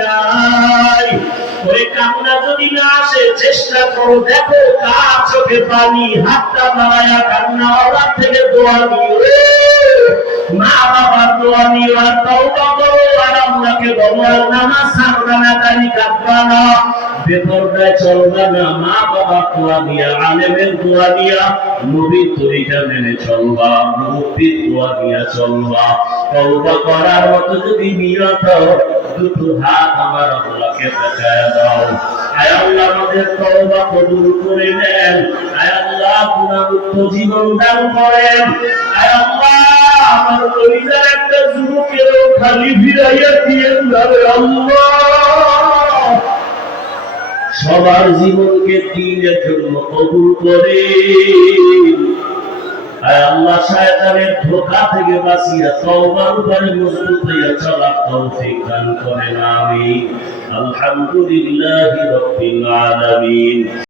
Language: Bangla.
নাই। ওই কামনা যদি না আসে, চেষ্টা করো, দেখো কার চোখে পানি, হাতটা বাড়ায়া কান্না আল্লাহ থেকে দোয়া নিও, মা বাবার দোয়া নিও, আর তওবা করো, আর আল্লাহকে বলো নামাজ ছাড়বা না, দাড়ি কাটবা না, বেপরদায় চলবা না, মা বাবার দোয়া দিয়া, আলেমের দোয়া দিয়া, নবীর তরিকা মেনে চলবা, মুক্তির দোয়া দিয়া চলবা। তওবা করার মতো যদি নিয়ত, দুটো হাত আমার আল্লাহকে দেখায় দাও। আয় আল্লাহ আমাদের তওবা কবুল করে নেন। আয় আল্লাহ গুনাহমুক্ত জীবন দান করেন। আয় আল্লাহ আমার কলিজার একটা যুবকেরও খালি ফিরাইয়া দিয়েন না রে আল্লাহ। সবার জীবনকে দ্বীনের জন্য কবুল করে। আয় আল্লাহ শয়তানের ধোঁকা থেকে বাঁচিয়ে তওবার উপরে মজবুত হইয়া চলার তৌফিক দান করেন। আমিন। আলহামদুলিল্লাহি রাব্বিল আলামিন।